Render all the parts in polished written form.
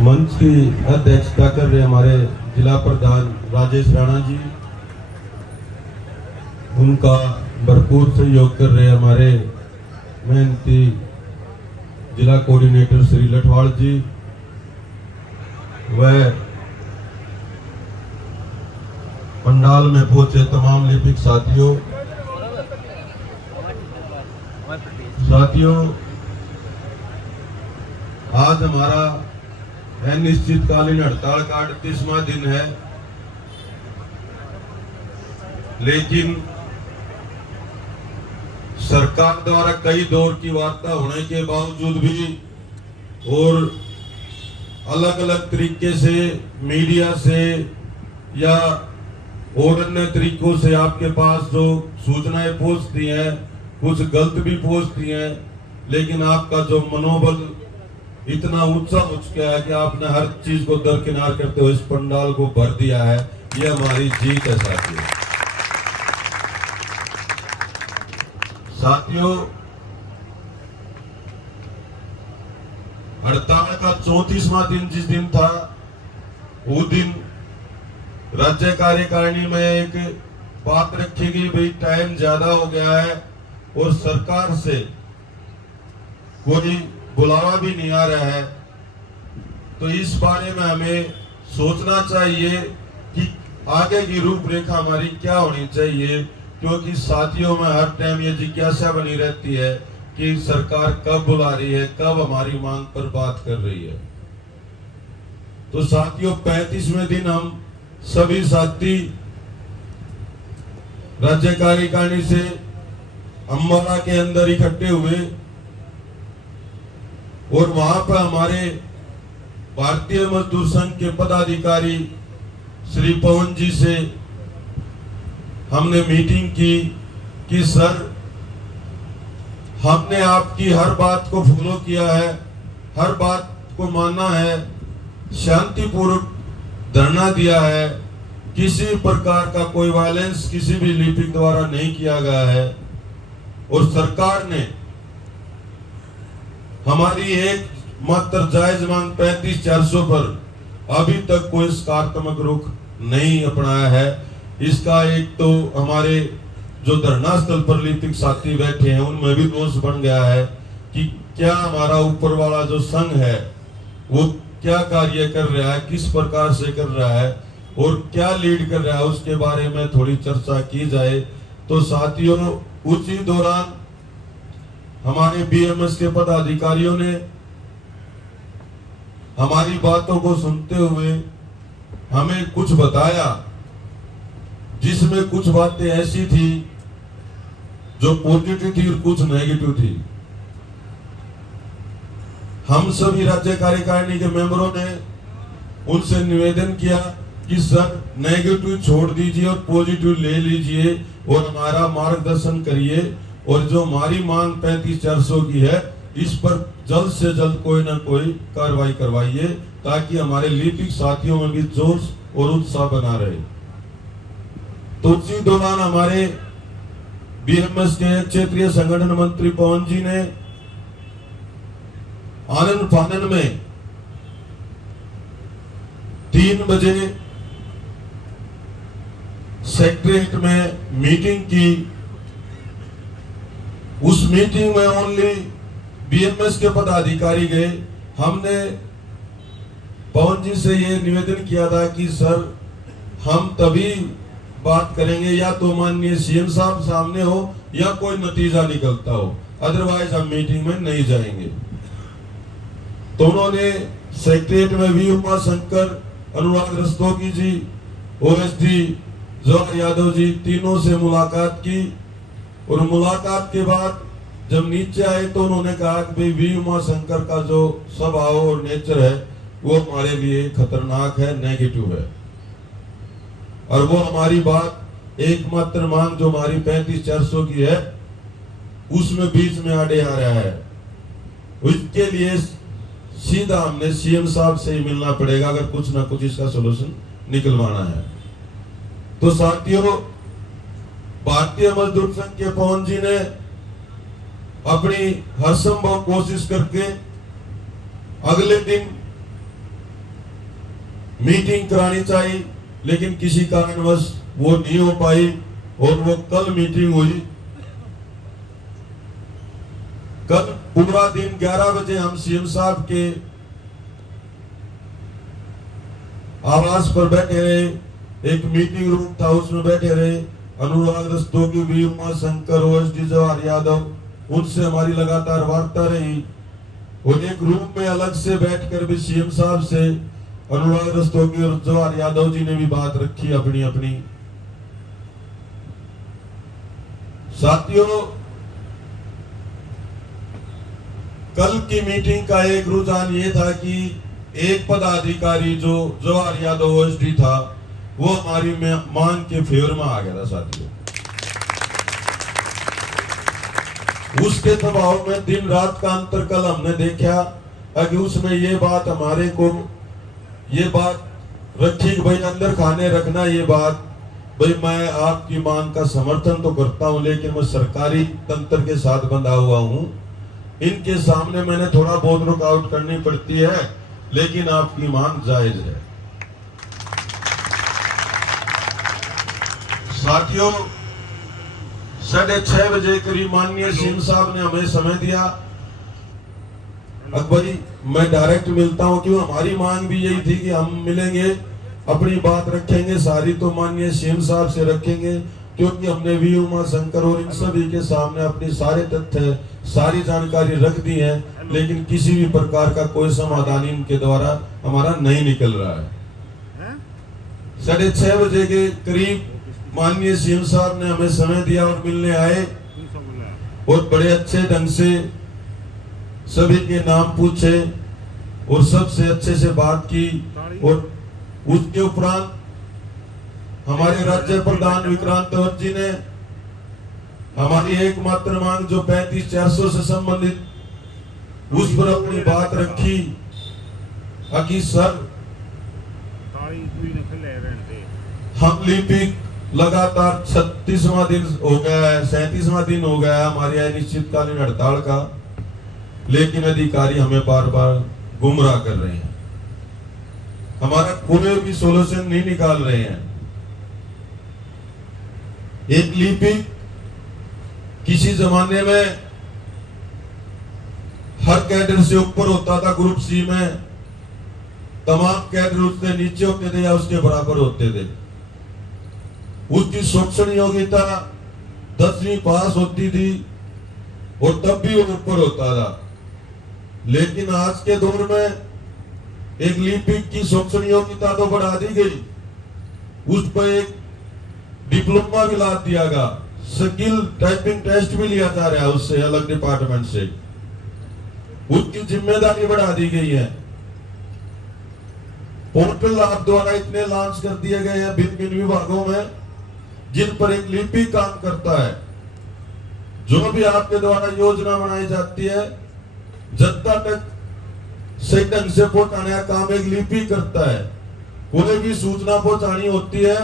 मंच की अध्यक्षता कर रहे हमारे जिला प्रधान राजेश राणा जी, उनका भरपूर सहयोग कर रहे हमारे मेहनती जिला कोऑर्डिनेटर श्री लठवाड़ जी, वह पंडाल में पहुंचे तमाम लिपिक साथियों, आज हमारा अनिश्चितकालीन हड़ताल का 38वां दिन है, लेकिन सरकार द्वारा कई दौर की वार्ता होने के बावजूद भी और अलग अलग तरीके से मीडिया से या और अन्य तरीकों से आपके पास जो सूचनाएं पहुंचती हैं, कुछ गलत भी पहुंचती हैं, लेकिन आपका जो मनोबल इतना ऊंचा उठ गया है कि आपने हर चीज को दरकिनार करते हुए इस पंडाल को भर दिया है। ये हमारी जीत है साथियों। हड़ताल का 34वां दिन जिस दिन था, वो दिन राज्य कार्यकारिणी में एक बात रखी गई, भाई टाइम ज्यादा हो गया है और सरकार से कोई बुलावा भी नहीं आ रहा है, तो इस बारे में हमें सोचना चाहिए कि आगे की रूपरेखा हमारी क्या होनी चाहिए, क्योंकि साथियों में हर टाइम ये जिज्ञासा बनी रहती है कि सरकार कब बुला रही है, कब हमारी मांग पर बात कर रही है। तो साथियों, 35वें दिन हम सभी साथी राज्य कार्यकारिणी से अम्बाला के अंदर इकट्ठे हुए और वहां पर हमारे भारतीय मजदूर संघ के पदाधिकारी श्री पवन जी से हमने मीटिंग की कि सर, हमने आपकी हर बात को फॉलो किया है, हर बात को माना है, शांतिपूर्वक धरना दिया है, किसी प्रकार का कोई वायलेंस किसी भी लिपिक द्वारा नहीं किया गया है और सरकार ने हमारी एक मात्र जायज मांग 35,400 पर अभी तक कोई सकारात्मक रुख नहीं अपनाया है। इसका एक तो हमारे जो धरना स्थल पर लिपिक साथी बैठे हैं उनमें भी दोष बन गया है कि क्या हमारा ऊपर वाला जो संघ है वो क्या कार्य कर रहा है, किस प्रकार से कर रहा है और क्या लीड कर रहा है, उसके बारे में थोड़ी चर्चा की जाए। तो साथियों, उसी दौरान हमारे बीएमएस के पदाधिकारियों ने हमारी बातों को सुनते हुए हमें कुछ बताया, जिसमें कुछ बातें ऐसी थी जो पॉजिटिव थी और कुछ नेगेटिव थी। हम सभी राज्य कार्यकारिणी के मेंबरों ने उनसे निवेदन किया कि सर, नेगेटिव छोड़ दीजिए और पॉजिटिव ले लीजिए और हमारा मार्गदर्शन करिए और जो हमारी मांग 35,400 की है, इस पर जल्द से जल्द कोई ना कोई कार्रवाई करवाइए ताकि हमारे लिपिक साथियों में भी जोश और उत्साह बना रहे। तो उसी दौरान हमारे बीएमएस के क्षेत्रीय संगठन मंत्री पवन जी ने आनंद फानन में 3 बजे सेक्रेटरीट में मीटिंग की। उस मीटिंग में ओनली बीएमएस के पदाधिकारी गए। हमने पवन जी से ये निवेदन किया था कि सर, हम तभी बात करेंगे या तो माननीय सीएम साहब सामने हो या कोई नतीजा निकलता हो, अदरवाइज हम मीटिंग में नहीं जाएंगे। तो उन्होंने सेक्रेटरीट में वी उमा शंकर, अनुराग रस्तोगी जी, ओएसडी जवाहर यादव जी, तीनों से मुलाकात की और मुलाकात के बाद जब नीचे आए तो उन्होंने कहा कि भाई वी उमा शंकर का जो स्वभाव और नेचर है वो हमारे लिए खतरनाक है, नेगेटिव है, और वो हमारी बात एकमात्र मांग जो हमारी 35,400 की है उसमें बीच में आड़े आ रहा है। उसके लिए सीधा हमने सीएम साहब से ही मिलना पड़ेगा अगर कुछ ना कुछ इसका सॉल्यूशन निकलवाना है। तो साथियों, भारतीय मजदूर संघ के पवन जी ने अपनी हर संभव कोशिश करके अगले दिन मीटिंग करानी चाहिए, लेकिन किसी कारणवश वो नहीं हो पाई और वो कल मीटिंग हुई। कल पूरा दिन 11 बजे हम सीएम साहब के आवास पर बैठे रहे, एक मीटिंग रूम था उसमें बैठे रहे। अनुराग रस्तोगी, वी उमाशंकर, ओएसडी जवाहर यादव, उनसे हमारी लगातार वार्ता रही और एक रूम में अलग से बैठकर भी सीएम साहब से अनुराग रस्तोगी और जवाहर यादव जी ने भी बात रखी अपनी अपनी। साथियों, कल की मीटिंग का एक रुझान ये था कि एक पदाधिकारी जो जवाहर यादव ओएसडी था वो हमारी मांग के फेवर में आ गया था। साथियों, उसके दबाव में दिन रात का अंतर कल हमने देखा कि उसमें ये बात हमारे को ये बात रखी कि भाई अंदर खाने रखना, ये बात भाई मैं आपकी मांग का समर्थन तो करता हूं, लेकिन मैं सरकारी तंत्र के साथ बंधा हुआ हूं, इनके सामने मैंने थोड़ा बहुत रुकावट करनी पड़ती है, लेकिन आपकी मांग जायज है। साथियों, 6:30 बजे करीब माननीय सीएम साहब ने हमें समय दिया। अब भाई मैं डायरेक्ट मिलता हूं, क्यों हमारी मांग भी यही थी कि हम मिलेंगे, अपनी बात रखेंगे, सारी तो माननीय सीएम साहब से रखेंगे, क्योंकि हमने वी उमाशंकर और इन सभी के सामने अपनी सारे तथ्य सारी जानकारी रख दी है, लेकिन किसी भी प्रकार का कोई समाधान इनके द्वारा हमारा नहीं निकल रहा है। 6:30 बजे के करीब माननीय सीएम साहब ने हमें समय दिया और मिलने आए और बड़े अच्छे ढंग से सभी के नाम पूछे और सबसे अच्छे से बात की। और उसके उपरांत हमारे राज्य प्रधान विक्रांत तंवर जी ने हमारी एकमात्र मांग जो 35,400 से संबंधित उस पर अपनी बात रखी कि सर हम लिपिक लगातार 36वां दिन हो गया है, 37वां दिन हो गया है हमारी अनिश्चितकालीन हड़ताल का, लेकिन अधिकारी हमें बार बार गुमराह कर रहे हैं, हमारा कोई भी सोल्यूशन नहीं निकाल रहे हैं। एक लिपिक किसी जमाने में हर कैडर से ऊपर होता था, ग्रुप सी में तमाम कैडर उससे नीचे होते थे या उसके बराबर होते थे। उसकी शोषण योग्यता 10वीं पास होती थी और तब भी वो ऊपर होता था, लेकिन आज के दौर में एक लिपिक की शोषण योग्यता तो बढ़ा दी गई, उस पर एक डिप्लोमा भी ला दिया गया, स्किल टाइपिंग टेस्ट भी लिया जा रहा है उससे अलग डिपार्टमेंट से, उसकी जिम्मेदारी बढ़ा दी गई है। पोर्टल आप द्वारा इतने लॉन्च कर दिए गए हैं भिन्न भिन्न विभागों में जिन पर एक लिपिक काम करता है। जो भी आपके द्वारा योजना बनाई जाती है जनता तक सही ढंग से पहुंचाने का काम एक लिपिक करता है। कोई भी सूचना पहुंचानी होती है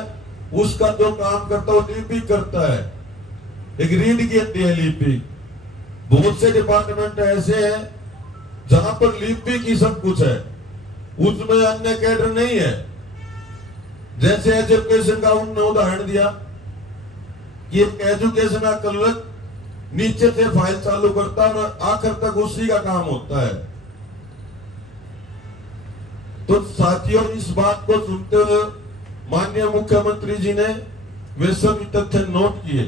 उसका जो काम करता है वो लिपिक करता है, एक रीढ़ की हड्डी है लिपिक। बहुत से डिपार्टमेंट ऐसे हैं जहां पर लिपिक ही सब कुछ है, उसमें अन्य कैडर नहीं है। जैसे एजुकेशन का उन्होंने उदाहरण दिया कि एजुकेशन का क्लर्क नीचे से फाइल चालू करता है और आखिर तक उसी का काम होता है। तो साथियों, इस बात को सुनते हुए माननीय मुख्यमंत्री जी ने वे सभी तथ्य नोट किए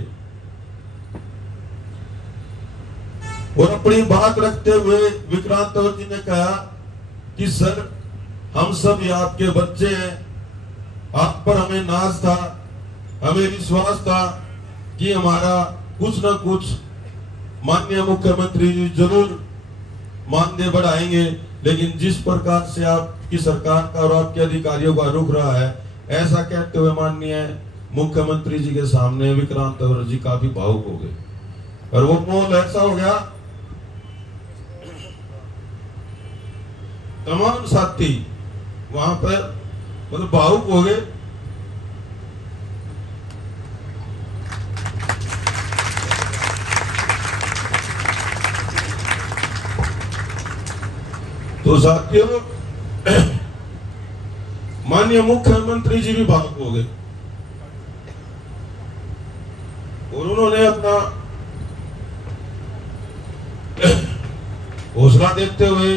और अपनी बात रखते हुए विक्रांत तंवर जी ने कहा कि सर हम सब ये आपके बच्चे हैं, आप पर हमें नाज था, हमें विश्वास था कि हमारा कुछ न कुछ माननीय मुख्यमंत्री जी जरूर मानदेय बढ़ाएंगे, लेकिन जिस प्रकार से आपकी सरकार का और आपके अधिकारियों का रुख रहा है, ऐसा कहते हुए माननीय मुख्यमंत्री जी के सामने विक्रांत तंवर जी काफी भावुक हो गए और वो माहौल ऐसा हो गया, तमाम साथी वहां पर मतलब भावुक हो गए। तो साथियों, माननीय मुख्यमंत्री जी भी भावुक हो गए और उन्होंने अपना हौसला देखते हुए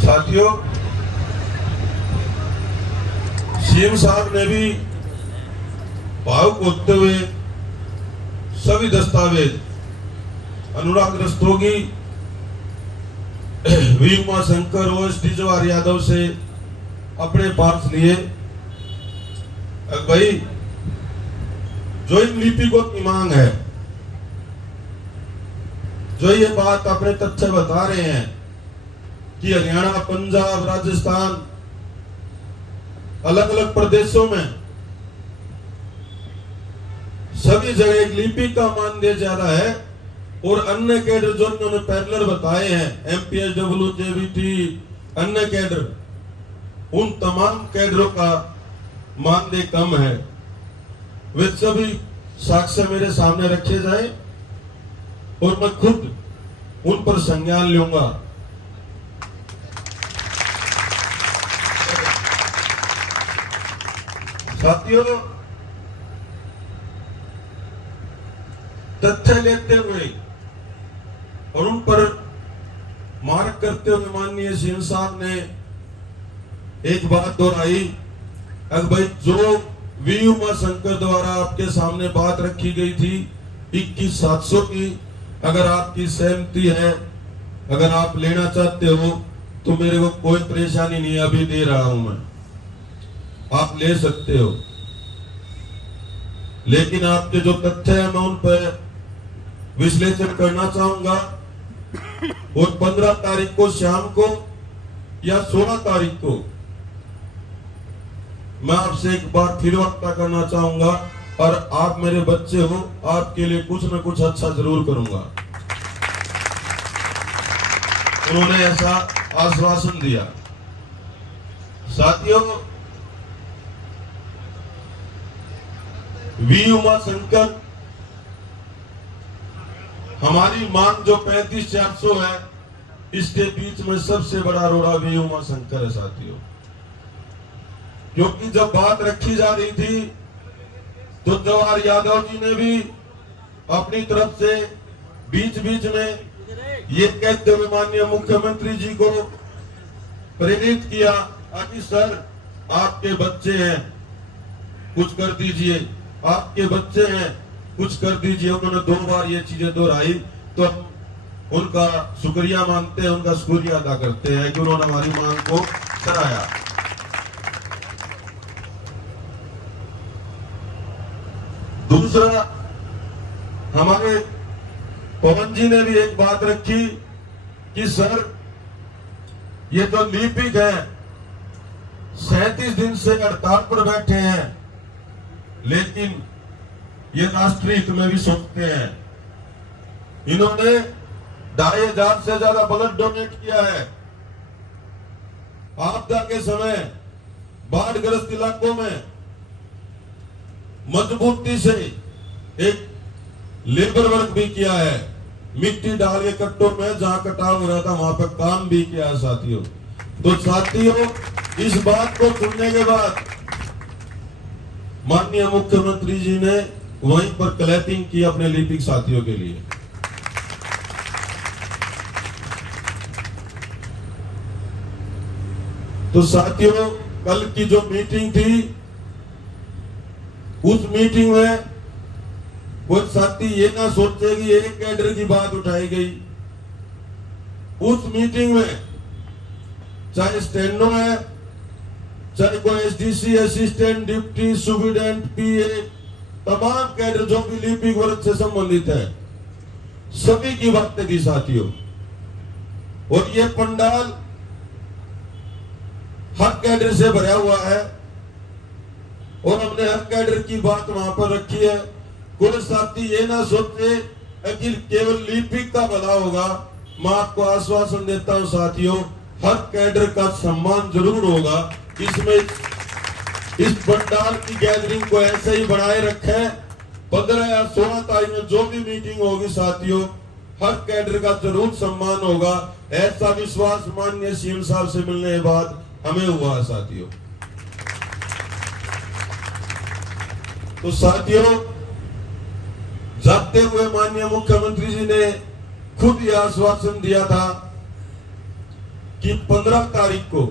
साथियों, सीएम साहब ने भी भावुक होते हुए सभी दस्तावेज अनुराग रस्तोगी, वी उमाशंकर, ओएसडी जवाहर यादव से अपने पास लिए। भाई, जो इन लिपिकों की मांग है, जो ये बात अपने तथ्य बता रहे हैं कि हरियाणा, पंजाब, राजस्थान, अलग अलग प्रदेशों में सभी जगह एक लिपिक का मानदेय ज्यादा है और अन्य कैडर जो उन्होंने पैरेलल बताए हैं, एमपीएसडब्ल्यू, जेबीटी, अन्य कैडर, उन तमाम कैडरों का मानदेय कम है। वे सभी साक्ष्य मेरे सामने रखे जाए और मैं खुद उन पर संज्ञान लूंगा। साथियों, तथ्य लेते हुए और उन पर मार्क करते हुए माननीय सीएम साहब ने एक बात दोहराई। अगर भाई, जो वी उमाशंकर द्वारा आपके सामने बात रखी गई थी 21,700 की, अगर आपकी सहमति है, अगर आप लेना चाहते हो तो मेरे को कोई परेशानी नहीं, अभी दे रहा हूं मैं, आप ले सकते हो। लेकिन आपके जो तथ्य है मैं उन पर विश्लेषण करना चाहूंगा और 15 तारीख को शाम को या 16 तारीख को मैं आपसे एक बार फिर वार्ता करना चाहूंगा और आप मेरे बच्चे हो, आपके लिए कुछ न कुछ अच्छा जरूर करूंगा। उन्होंने ऐसा आश्वासन दिया। साथियों, वी उमाशंकर, हमारी मांग जो 35,400 है, इसके बीच में सबसे बड़ा रोड़ा वी उमाशंकर है साथियों। क्योंकि जब बात रखी जा रही थी तो जवाहर यादव जी ने भी अपनी तरफ से बीच बीच में ये कहते हुए माननीय मुख्यमंत्री जी को प्रेरित किया कि सर, आपके बच्चे हैं, कुछ कर दीजिए, आपके बच्चे हैं, कुछ कर दीजिए। उन्होंने 2 बार ये चीजें दोहराई, तो उनका शुक्रिया मानते हैं, उनका शुक्रिया अदा करते हैं कि उन्होंने हमारी मांग को कराया। दूसरा, हमारे पवन जी ने भी एक बात रखी कि सर, ये तो लिपिक है 37 दिन से हड़ताल पर बैठे हैं, लेकिन ये राष्ट्रीय हित में भी सोचते हैं। इन्होंने 2,500 से ज्यादा ब्लड डोनेट किया है। आपदा के समय बाढ़ग्रस्त इलाकों में मजबूती से एक लेबर वर्क भी किया है, मिट्टी डाल के कट्टों में जहां कटाव हो रहा था वहां पर काम भी किया है साथियों। तो साथियों, इस बात को सुनने के बाद माननीय मुख्यमंत्री जी ने वहीं पर क्लैपिंग की अपने लिपिक साथियों के लिए। तो साथियों, कल की जो मीटिंग थी, उस मीटिंग में वो साथी ये ना सोचे कि एक कैडर की बात उठाई गई। उस मीटिंग में चाहे स्टेनो है, चाहे कोई एसडीसी, असिस्टेंट, डिप्टी सुपरिटेंडेंट, पीए, तमाम कैडर जो भी लिपिक वर्ग से संबंधित है, सभी की बातें थी साथियों। और ये पंडाल हर कैडर से भरा हुआ है और हमने हर कैडर की बात वहां पर रखी है। कोई साथी ये ना सोचे कि केवल लिपिक का भला होगा। मैं आपको आश्वासन देता हूं साथियों, हर कैडर का सम्मान जरूर होगा। इसमें इस पंडाल की गैदरिंग को ऐसे ही बनाए रखें। 15 या 16 तारीख में जो भी मीटिंग होगी साथियों, हर कैडर का जरूर सम्मान होगा। ऐसा विश्वास माननीय सीएम साहब से मिलने के बाद हमें हुआ है साथियों। तो साथियों, जाते हुए माननीय मुख्यमंत्री जी ने खुद यह आश्वासन दिया था कि 15 तारीख को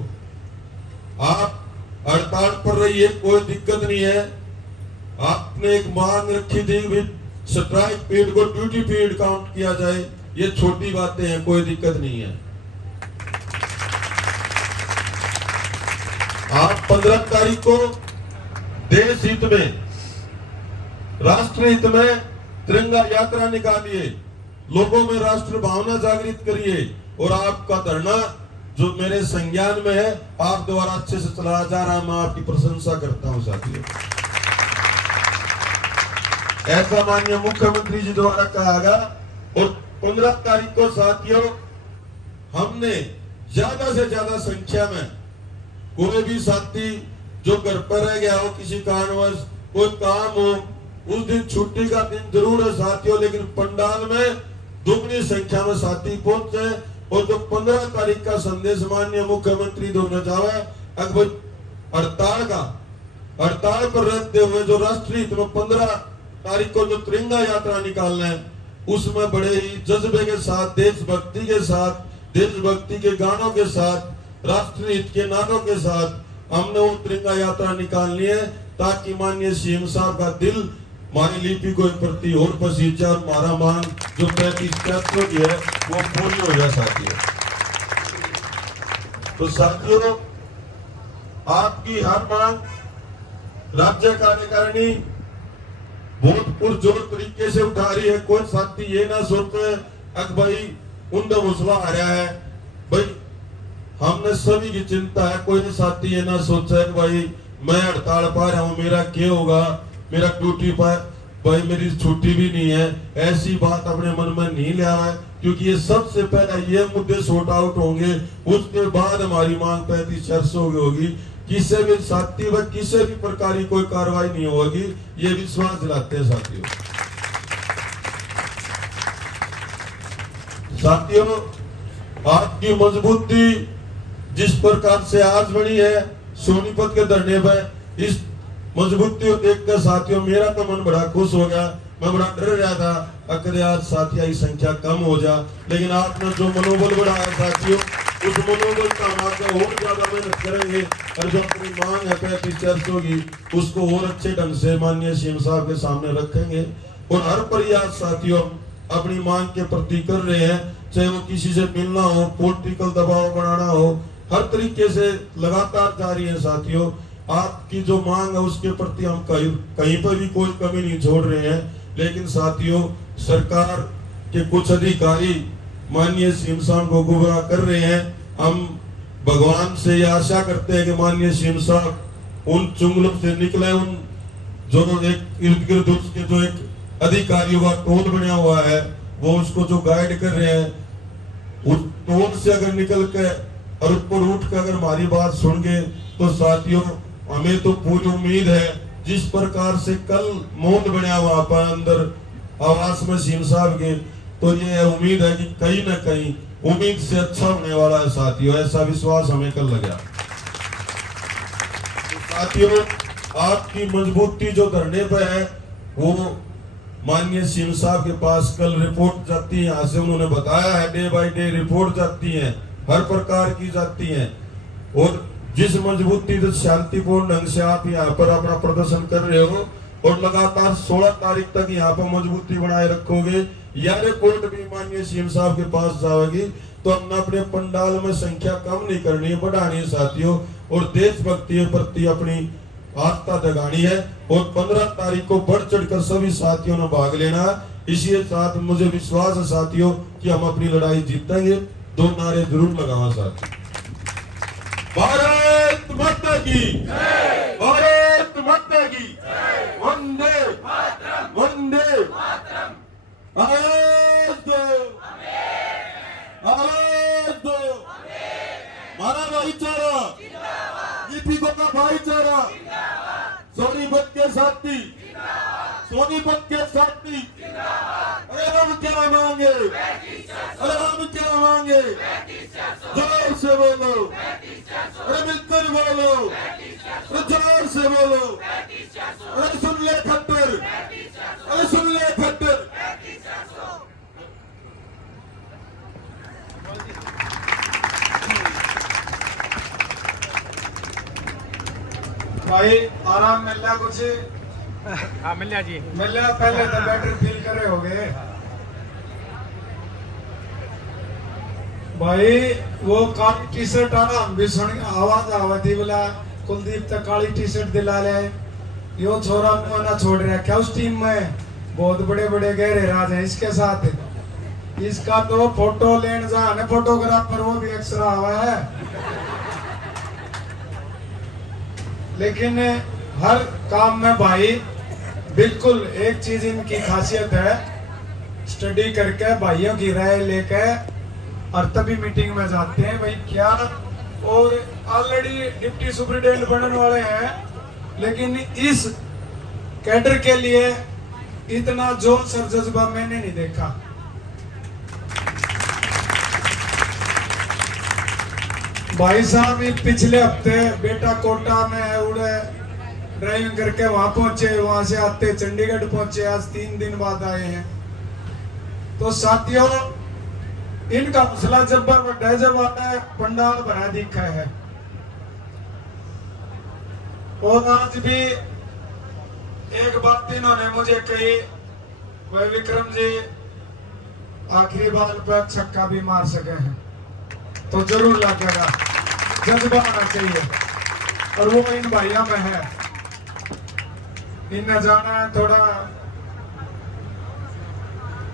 आप हड़ताल पर रहिए, कोई दिक्कत नहीं है। आपने एक मांग रखी थी स्ट्राइक पीरियड को ड्यूटी पीरियड काउंट किया जाए। ये छोटी बातें हैं, कोई दिक्कत नहीं है। आप 15 तारीख को देश हित में, राष्ट्र हित में तिरंगा यात्रा निकालिए, लोगों में राष्ट्र भावना जागृत करिए और आपका धरना जो मेरे संज्ञान में है, आप द्वारा अच्छे से चलाया जा रहा है। मैं आपकी प्रशंसा करता हूं साथियों। ऐसा माननीय मुख्यमंत्री जी द्वारा कहा गया। और 15 तारीख को साथियों हमने ज्यादा से ज्यादा संख्या में, कोई भी साथी जो घर पर रह गया हो किसी कारणवश, कोई काम हो, उस दिन छुट्टी का दिन जरूर है साथियों, लेकिन पंडाल में दुगनी संख्या में साथी पहुंचे। और जो 15 तारीख का संदेश माननीय मुख्यमंत्री दोनों जावे अकबर हड़ताल पर रहते हुए जो राष्ट्रीय हित में 15 तारीख को जो तिरंगा यात्रा निकालना है, उसमें बड़े ही जज्बे के साथ, देशभक्ति के साथ, देशभक्ति के गानों के साथ, राष्ट्रीय हित के नारों के साथ हमने वो तिरंगा यात्रा निकालनी है, ताकि माननीय सीएम साहब का दिल हमारी लिपि को प्रति और पसीज जाए और हमारा मांग जो 35 की है वो पूरी हो जाए साथियों। तो साथियों, आपकी हर मांग राज्य कार्यकारिणी बहुत पुरजोर तरीके से उठा रही है। कोई साथी ये ना सोचे अक भाई उनका हौसला आ रहा है, भाई हमने सभी की चिंता है। कोई साथी ये ना सोचे भाई मैं हड़ताल पा रहा हूं, मेरा क्या होगा, मेरा ड्यूटी पर भाई मेरी छुट्टी भी नहीं है। ऐसी बात अपने मन में नहीं लिया है, क्योंकि ये सबसे पहले ये मुद्दे सॉर्ट आउट होंगे, उसके बाद हमारी मांग 35-400 की होगी। किसी भी साथी व किसी भी प्रकार की कोई कार्रवाई नहीं होगी, ये विश्वास दिलाते हैं साथियों। साथियों, आपकी मजबूती जिस प्रकार से आज बनी है सोनीपत के धरने पर, इस मजबूती को देखकर साथियों मेरा तो मन बड़ा खुश हो गया। मैं बड़ा डर रहा था अगर आज साथियों की संख्या कम हो जा, लेकिन आपने जो मनोबल बढ़ाया साथियों, उस मनोबल का हम आगे और ज्यादा मेहनत करेंगे और जो अपनी मांग है 35-400 की, उसको और अच्छे ढंग से माननीय सीएम साहब के सामने रखेंगे। और हर प्रयास साथियों अपनी मांग के प्रति कर रहे हैं, चाहे वो किसी से मिलना हो, पॉलिटिकल दबाव बनाना हो, हर तरीके से लगातार जारी है साथियों। आपकी जो मांग है उसके प्रति हम कहीं पर भी कोई कमी नहीं छोड़ रहे हैं। लेकिन साथियों, सरकार के कुछ अधिकारी माननीय सीएम साहब को गुमराह कर रहे हैं। हम भगवान से ये आशा करते हैं कि माननीय सीएम साहब उन चुंगलों से निकले, उन जो एक इर्द गिर्द उसके जो एक अधिकारियों का टोल बना हुआ है, वो उसको जो गाइड कर रहे हैं, उस टोल से अगर निकल के और ऊपर उठ कर अगर हमारी बात सुन गए तो साथियों हमें तो पूरी उम्मीद है, जिस प्रकार से कल मौन बना हुआ पर अंदर आवास में सीएम साहब के, तो ये उम्मीद है कि कहीं ना कहीं उम्मीद से अच्छा होने वाला है साथियों। ऐसा विश्वास हमें कल लगा। तो साथियों, आपकी मजबूती जो धरने पे है वो माननीय सीएम साहब के पास कल रिपोर्ट जाती है, यहाँ से उन्होंने बताया है, डे बाय डे रिपोर्ट जाती है, हर प्रकार की जाती है। और जिस मजबूती से शांतिपूर्ण ढंग से आप यहाँ पर अपना प्रदर्शन कर रहे हो और लगातार 16 तारीख तक यहाँ पर मजबूती बनाए रखोगे, या रिपोर्ट भी माननीय सीएम साहब के पास जाएगी, तो हमने अपने पंडाल में संख्या कम नहीं करनी है, बढ़ानी है साथियों। और देशभक्ति के प्रति अपनी आस्था जगानी है। और 15 तारीख को बढ़ चढ़कर सभी साथियों ने भाग लेना है। इसी साथ मुझे विश्वास है साथियों कि हम अपनी लड़ाई जीतेंगे। 2 नारे जरूर लगावा साथियों। भारत की, भारत माता की, वंदे वंदे आवाज दो, आवाज दो। मारा भाईचारा, दीपिका का भाईचारा, सोनीपत के साथी, सोनीपत के साथी। अरे हम क्या मांगे, अरे हम क्या मांगे, जोर से बोलो, अरे मिलकर बोलो, अरे जोर से बोलो। अरे सुन ले खट्टर, अरे सुन ले खट्टर। भाई आराम मिल रहा कुछ? हाँ मिल जा जी। मिल रहा, पहले तो बेटर फील कर रहे होगे भाई। वो काली टी शर्ट आना हम भी सुन आवाज आवती बोला कुलदीप तक काली टी शर्ट दिला ले। यो छोरा को ना छोड़ रहा क्या उस टीम में? बहुत बड़े बड़े गहरे राज हैं इसके साथ। इसका तो फोटो लेने जाने फोटोग्राफर वो भी एक्स्ट्रा हुआ है। लेकिन हर काम में भाई बिल्कुल एक चीज इनकी खासियत है, स्टडी करके भाइयों की राय लेके और तभी मीटिंग में जाते हैं भाई क्या। और ऑलरेडी डिप्टी सुपरिटेंडेंट बनने वाले हैं, लेकिन इस कैडर के लिए इतना जोश और जज्बा मैंने नहीं देखा। भाई साहब ये पिछले हफ्ते बेटा कोटा में उड़े ड्राइविंग करके वहां पहुंचे, वहां से आते चंडीगढ़ पहुंचे, आज 3 दिन बाद आए हैं। तो साथियों इनका हौसला जब बड़ा जब आता है पंडाल भरा दिखा है। और आज भी एक बात इन्होंने मुझे कही, वह विक्रम जी आखिरी बार पर छक्का भी मार सके हैं तो जरूर लगेगा, जज्बा होना चाहिए और वो इन भाइयों में है। इन्हें जाना है थोड़ा